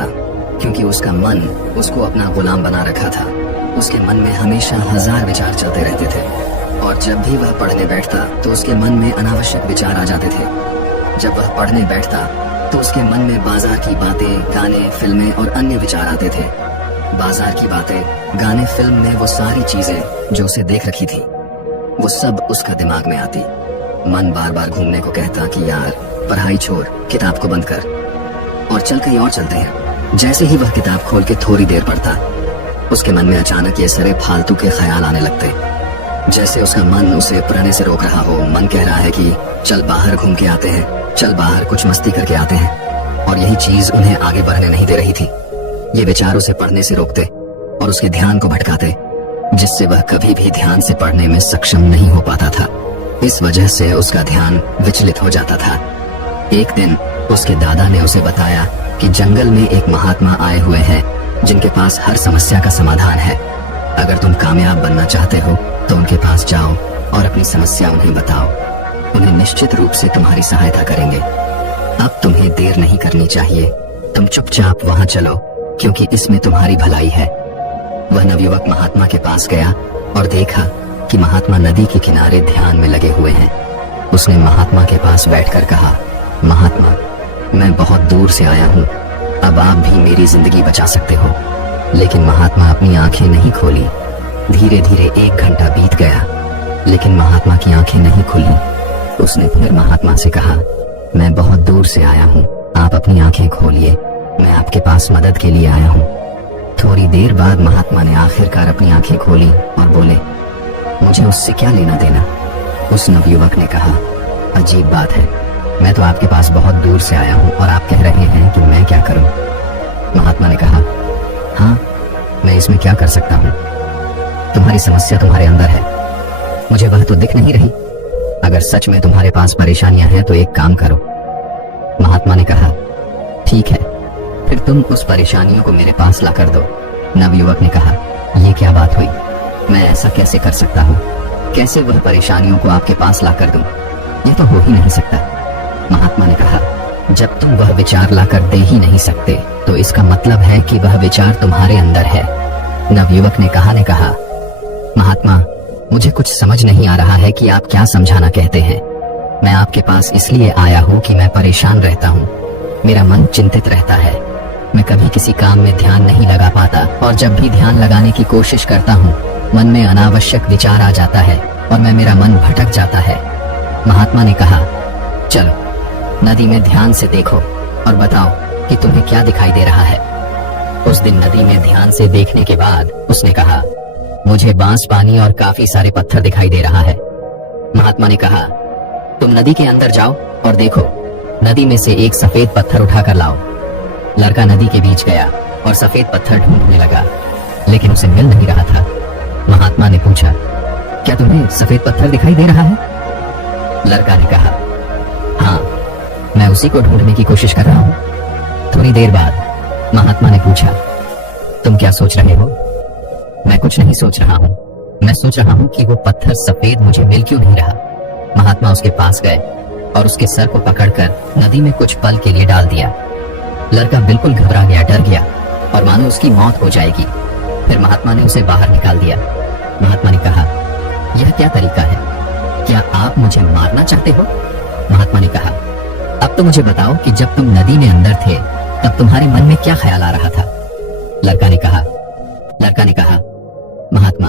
था, क्योंकि उसका मन उसको अपना गुलाम बना रखा था। उसके मन में हमेशा 1000 विचार चलते रहते थे, और जब भी वह पढ़ने बैठता तो उसके मन में अनावश्यक विचार आ जाते थे। जब वह पढ़ने बैठता तो उसके मन में बाजार की बातें, गाने, फिल्में और अन्य विचार आते थे। बाजार की बातें, गाने, फिल्म में वो सारी चीजें जो उसे देख रखी थी, वो सब उसका दिमाग में आती। मन बार बार घूमने को कहता कि यार पढ़ाई छोड़, किताब को बंद कर और चल कहीं और चलते हैं। जैसे ही वह किताब खोल के थोड़ी देर पढ़ता, उसके मन में अचानक ये सारे फालतू के ख्याल आने लगते, जैसे उसका मन उसे पढ़ने से रोक रहा हो। मन कह रहा है कि चल बाहर घूम के आते हैं, चल बाहर कुछ मस्ती करके आते हैं, और यही चीज उन्हें आगे बढ़ने नहीं दे रही थी। ये विचार उसे पढ़ने से रोकते और उसके ध्यान को भटकाते, जिससे वह कभी भी ध्यान से पढ़ने में सक्षम नहीं हो पाता था। इस वजह से उसका ध्यान विचलित हो जाता था। एक दिन उसके दादा ने उसे बताया कि जंगल में एक महात्मा आए हुए हैं, जिनके पास हर समस्या का समाधान है। अगर तुम कामयाब बनना चाहते हो तो उनके पास जाओ और अपनी समस्या उन्हें बताओ। उन्हें निश्चित रूप से तुम्हारी सहायता करेंगे। अब तुम्हें देर नहीं करनी चाहिए, तुम चुपचाप वहां चलो, क्योंकि इसमें तुम्हारी भलाई है। वह नवयुवक महात्मा के पास गया और देखा कि महात्मा नदी के किनारे ध्यान में लगे हुए हैं। उसने महात्मा के पास बैठकर कहा, महात्मा, मैं बहुत दूर से आया हूँ, अब आप भी मेरी जिंदगी बचा सकते हो। लेकिन महात्मा अपनी आंखें नहीं खोली। धीरे धीरे 1 घंटा बीत गया, लेकिन महात्मा की आंखें नहीं खुली। उसने फिर महात्मा से कहा, मैं बहुत दूर से आया हूँ, आप अपनी आंखें खोलिए, मैं आपके पास मदद के लिए आया हूँ। थोड़ी देर बाद महात्मा ने आखिरकार अपनी आंखें खोली और बोले, मुझे उससे क्या लेना देना। उस नवयुवक ने कहा, अजीब बात है, मैं तो आपके पास बहुत दूर से आया हूँ और आप कह रहे हैं कि मैं क्या करूँ। महात्मा ने कहा, हाँ, मैं इसमें क्या कर सकता हूँ, तुम्हारी समस्या तुम्हारे अंदर है, मुझे वह तो दिख नहीं रही। अगर सच में तुम्हारे पास परेशानियां हैं तो एक काम करो। महात्मा ने कहा, ठीक है, फिर तुम उस परेशानियों को मेरे पास ला कर दो। नवयुवक ने कहा, ये क्या बात हुई, मैं ऐसा कैसे कर सकता हूँ, कैसे वह परेशानियों को आपके पास ला कर दूं, ये तो हो ही नहीं सकता। महात्मा ने कहा, जब तुम वह विचार ला कर दे ही नहीं सकते तो इसका मतलब है कि वह विचार तुम्हारे अंदर है। नवयुवक ने कहा, महात्मा, मुझे कुछ समझ नहीं आ रहा है कि आप क्या समझाना कहते हैं। मैं आपके पास इसलिए आया हूँ कि मैं परेशान रहता हूँ, मेरा मन चिंतित रहता है, मैं कभी किसी काम में ध्यान नहीं लगा पाता, और जब भी ध्यान लगाने की कोशिश करता हूँ मन में अनावश्यक विचार आ जाता है और मेरा मन भटक जाता है। महात्मा ने कहा, चलो नदी में ध्यान से देखो और बताओ कि तुम्हें क्या दिखाई दे रहा है। उस दिन नदी में ध्यान से देखने के बाद उसने कहा, मुझे बांस पानी और काफी सारे पत्थर दिखाई दे रहा है। महात्मा ने कहा, तुम नदी के अंदर जाओ और देखो, नदी में से एक सफेद पत्थर उठाकर लाओ। लड़का नदी के बीच गया और सफेद पत्थर ढूंढने लगा, लेकिन उसे मिल नहीं रहा था। महात्मा ने पूछा, क्या तुम्हें सफेद पत्थर दिखाई दे रहा है? लड़का ने कहा, हाँ, मैं उसी को ढूंढने की कोशिश कर रहा हूँ। थोड़ी देर बाद महात्मा ने पूछा, तुम क्या सोच रहे हो? मैं कुछ नहीं सोच रहा हूँ, मैं सोच रहा हूँ कि वो पत्थर सफेद मुझे मिल क्यों नहीं रहा। महात्मा उसके पास गए और उसके सर को पकड़कर नदी में कुछ पल के लिए डाल दिया। लड़का बिल्कुल घबरा गया, डर गया और मानो उसकी मौत हो जाएगी। फिर महात्मा ने उसे बाहर निकाल दिया। महात्मा ने कहा, यह क्या तरीका है, क्या आप मुझे मारना चाहते हो? महात्मा ने कहा, अब तो मुझे बताओ कि जब तुम नदी में अंदर थे तब तुम्हारे मन में क्या ख्याल आ रहा था? लड़का ने कहा, महात्मा,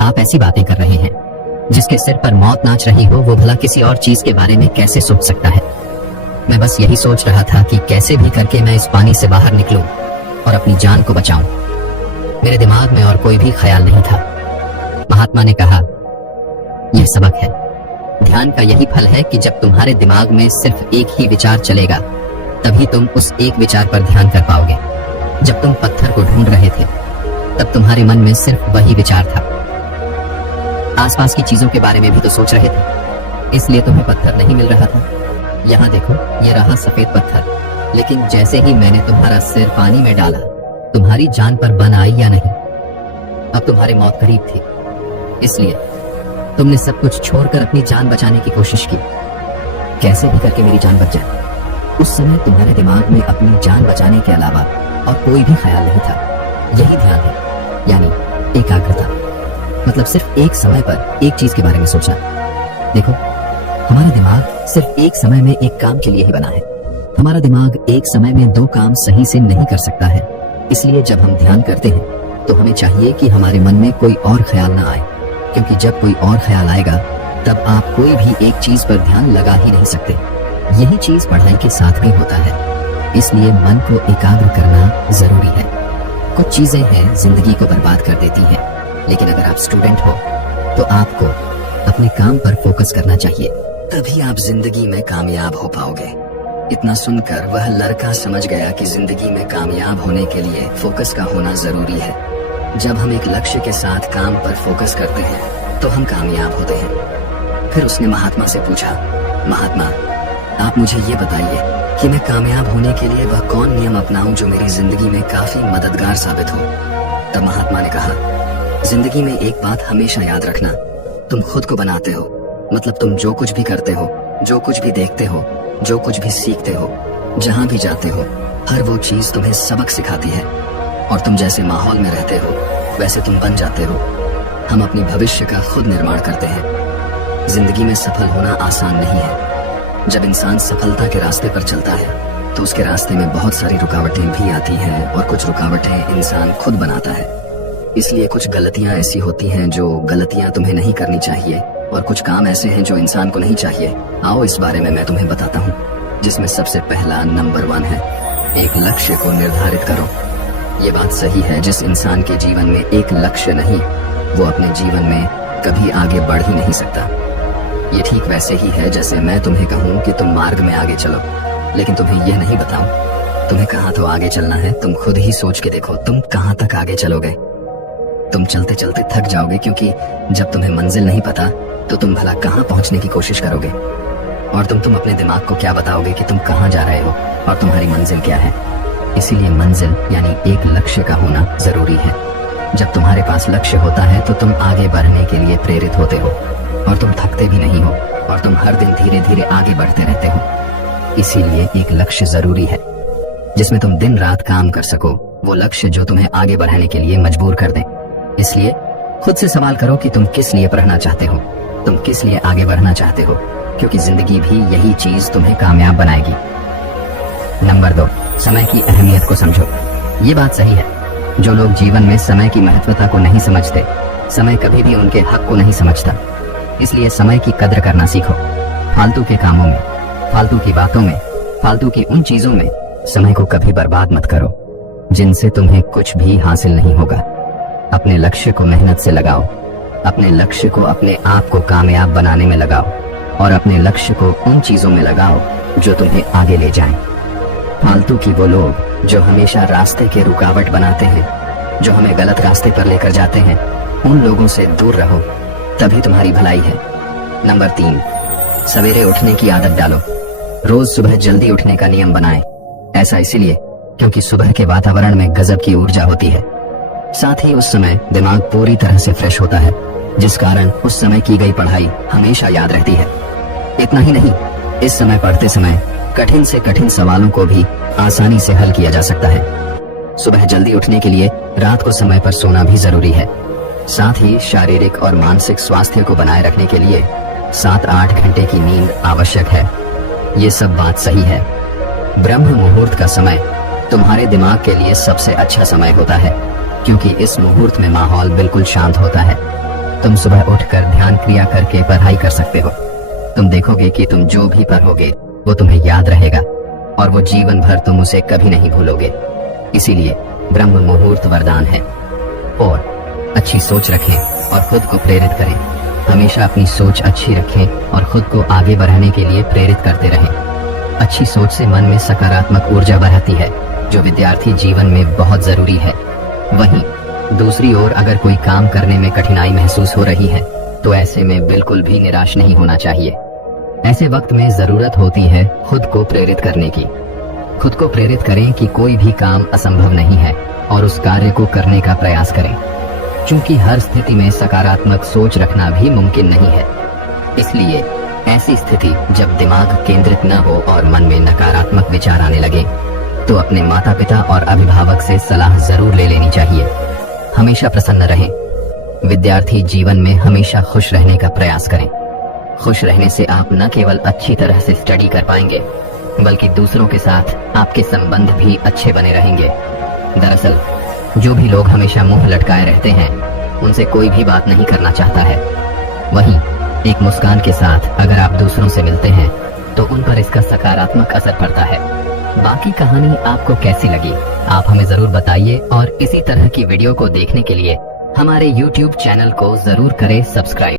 आप ऐसी बातें कर रहे हैं, जिसके सिर पर मौत नाच रही हो वो भला किसी और चीज के बारे में कैसे सोच सकता है? मैं बस यही सोच रहा था कि कैसे भी करके मैं इस पानी से बाहर निकलूं और अपनी जान को बचाऊं। मेरे दिमाग में और कोई भी ख्याल नहीं था। महात्मा ने कहा, यह सबक है, ध्यान का यही फल है कि जब तुम्हारे दिमाग में सिर्फ एक ही विचार चलेगा तभी तुम उस एक विचार पर ध्यान कर पाओगे। जब तुम पत्थर को ढूंढ रहे थे तब तुम्हारे मन में सिर्फ वही विचार था। आसपास की चीजों के बारे में भी तो सोच रहे थे, इसलिए तुम्हें पत्थर नहीं मिल रहा था। यहाँ देखो, ये रहा सफेद पत्थर, लेकिन जैसे ही मैंने तुम्हारा सिर पानी में डाला, तुम्हारी जान पर बन आई या नहीं? अब तुम्हारी मौत करीब थी, इसलिए तुमने सब कुछ छोड़कर अपनी जान बचाने की कोशिश की। कैसे भी करके मेरी जान बच जाए। उस समय तुम्हारे दिमाग में अपनी जान बचाने के अलावा और कोई भी ख्याल नहीं था। यही ध्यान है, यानी एकाग्रता, मतलब सिर्फ एक समय पर एक चीज के बारे में सोचना। देखो, हमारा दिमाग सिर्फ एक समय में एक काम के लिए ही बना है। हमारा दिमाग एक समय में दो काम सही से नहीं कर सकता है। इसलिए जब हम ध्यान करते हैं तो हमें चाहिए कि हमारे मन में कोई और ख्याल ना आए, क्योंकि जब कोई और ख्याल आएगा तब आप कोई भी एक चीज पर ध्यान लगा ही नहीं सकते। यही चीज पढ़ाई के साथ भी होता है। इसलिए मन को एकाग्र करना जरूरी है। कुछ चीजें हैं जिंदगी को बर्बाद कर देती हैं, लेकिन अगर आप स्टूडेंट हो तो आपको अपने काम पर फोकस करना चाहिए, तभी आप जिंदगी में कामयाब हो पाओगे। इतना सुनकर वह लड़का समझ गया कि जिंदगी में कामयाब होने के लिए फोकस का होना जरूरी है। जब हम एक लक्ष्य के साथ काम पर फोकस करते हैं तो हम कामयाब होते हैं। फिर उसने महात्मा से पूछा, महात्मा, आप मुझे ये बताइए कि मैं कामयाब होने के लिए वह कौन नियम अपनाऊं जो मेरी जिंदगी में काफी मददगार साबित हो। तब महात्मा ने कहा, जिंदगी में एक बात हमेशा याद रखना, तुम खुद को बनाते हो। मतलब तुम जो कुछ भी करते हो, जो कुछ भी देखते हो, जो कुछ भी सीखते हो, जहां भी जाते हो, हर वो चीज तुम्हें सबक सिखाती है। और तुम जैसे माहौल में रहते हो वैसे तुम बन जाते हो। हम अपनी भविष्य का खुद निर्माण करते हैं। जिंदगी में सफल होना आसान नहीं है। जब इंसान सफलता के रास्ते पर चलता है तो उसके रास्ते में बहुत सारी रुकावटें भी आती हैं, और कुछ रुकावटें इंसान खुद बनाता है। इसलिए कुछ गलतियां ऐसी होती हैं जो गलतियां तुम्हें नहीं करनी चाहिए, और कुछ काम ऐसे हैं जो इंसान को नहीं चाहिए। आओ इस बारे में मैं तुम्हें बताता हूँ, जिसमें सबसे पहला नंबर 1 है, एक लक्ष्य को निर्धारित करो। ये बात सही है, जिस इंसान के जीवन में एक लक्ष्य नहीं, वो अपने जीवन में कभी आगे बढ़ ही नहीं सकता। ये ठीक वैसे ही है जैसे मैं तुम्हें कहूँ कि तुम मार्ग में आगे चलो, लेकिन तुम्हें यह नहीं बताऊं तुम्हें कहाँ तो आगे चलना है। तुम खुद ही सोच के देखो, तुम कहाँ तक आगे चलोगे। तुम चलते चलते थक जाओगे, क्योंकि जब तुम्हें मंजिल नहीं पता तो तुम भला कहाँ पहुँचने की कोशिश करोगे। और तुम अपने दिमाग को क्या बताओगे कि तुम कहाँ जा रहे हो और तुम्हारी मंजिल क्या है। इसीलिए मंजिल यानी एक लक्ष्य का होना जरूरी है। जब तुम्हारे पास लक्ष्य होता है तो तुम आगे बढ़ने के लिए प्रेरित होते हो, और तुम थकते भी नहीं हो, और तुम हर दिन धीरे धीरे आगे बढ़ते रहते हो। इसीलिए एक लक्ष्य जरूरी है जिसमें तुम दिन रात काम कर सको, वो लक्ष्य जो तुम्हें आगे बढ़ाने के लिए मजबूर कर दे। इसलिए खुद से सवाल करो कि तुम किस लिए पढ़ना चाहते हो, तुम किस लिए आगे बढ़ना चाहते हो, क्योंकि जिंदगी भी यही चीज तुम्हें कामयाब बनाएगी। नंबर 2, समय की अहमियत को समझो। ये बात सही है, जो लोग जीवन में समय की महत्वता को नहीं समझते, समय कभी भी उनके हक को नहीं समझता। इसलिए समय की कद्र करना सीखो। फालतू के कामों में, फालतू की बातों में, फालतू की उन चीजों में समय को कभी बर्बाद मत करो जिनसे तुम्हें कुछ भी हासिल नहीं होगा। अपने लक्ष्य को मेहनत से लगाओ, अपने लक्ष्य को अपने आप को कामयाब बनाने में लगाओ, और अपने लक्ष्य को उन चीजों में लगाओ जो तुम्हें आगे ले जाएं। फालतू की वो लोग जो हमेशा रास्ते के रुकावट बनाते हैं, जो हमें गलत रास्ते पर लेकर जाते हैं, उन लोगों से दूर रहो, तभी तुम्हारी भलाई है। नंबर 3, सवेरे उठने की आदत डालो। रोज सुबह जल्दी उठने का नियम बनाएं। ऐसा इसलिए क्योंकि सुबह के वातावरण में गजब की ऊर्जा होती है। साथ ही उस समय दिमाग पूरी तरह से फ्रेश होता है, जिस कारण उस समय की गई पढ़ाई हमेशा याद रहती है। इतना ही नहीं, इस समय पढ़ते समय कठिन से कठिन सवालों को भी आसानी से हल किया जा सकता है। सुबह जल्दी उठने के लिए रात को समय पर सोना भी जरूरी है। साथ ही शारीरिक और मानसिक स्वास्थ्य को बनाए रखने के लिए 7-8 घंटे की नींद आवश्यक है। ये सब बात सही है। ब्रह्म मुहूर्त का समय तुम्हारे दिमाग के लिए सबसे अच्छा समय होता है, क्योंकि इस मुहूर्त में माहौल बिल्कुल शांत होता है। तुम सुबह उठकर ध्यान क्रिया करके पढ़ाई कर सकते हो। तुम देखोगे कि तुम जो भी पढ़ोगे वो तुम्हें याद रहेगा, और वो जीवन भर तुम उसे कभी नहीं भूलोगे। इसीलिए ब्रह्म मुहूर्त वरदान है। और अच्छी सोच रखें और खुद को प्रेरित करें। हमेशा अपनी सोच अच्छी रखें और खुद को आगे बढ़ाने के लिए प्रेरित करते रहें। अच्छी सोच से मन में सकारात्मक ऊर्जा बढ़ती है, जो विद्यार्थी जीवन में बहुत जरूरी है। वहीं दूसरी ओर अगर कोई काम करने में कठिनाई महसूस हो रही है तो ऐसे में बिल्कुल भी निराश नहीं होना चाहिए। ऐसे वक्त में जरूरत होती है खुद को प्रेरित करने की। खुद को प्रेरित करें कि कोई भी काम असंभव नहीं है, और उस कार्य को करने का प्रयास करें, क्योंकि हर स्थिति में सकारात्मक सोच रखना भी मुमकिन नहीं है। इसलिए ऐसी स्थिति जब दिमाग केंद्रित न हो और मन में नकारात्मक विचार आने लगे, तो अपने माता पिता और अभिभावक से सलाह जरूर ले लेनी चाहिए। हमेशा प्रसन्न रहें। विद्यार्थी जीवन में हमेशा खुश रहने का प्रयास करें। खुश रहने से आप न केवल अच्छी तरह से स्टडी कर पाएंगे, बल्कि दूसरों के साथ आपके संबंध भी अच्छे बने रहेंगे। दरअसल जो भी लोग हमेशा मुंह लटकाए रहते हैं, उनसे कोई भी बात नहीं करना चाहता है। वहीं एक मुस्कान के साथ अगर आप दूसरों से मिलते हैं तो उन पर इसका सकारात्मक असर पड़ता है। बाकी कहानी आपको कैसी लगी, आप हमें जरूर बताइए और इसी तरह की वीडियो को देखने के लिए हमारे YouTube चैनल को जरूर करें सब्सक्राइब।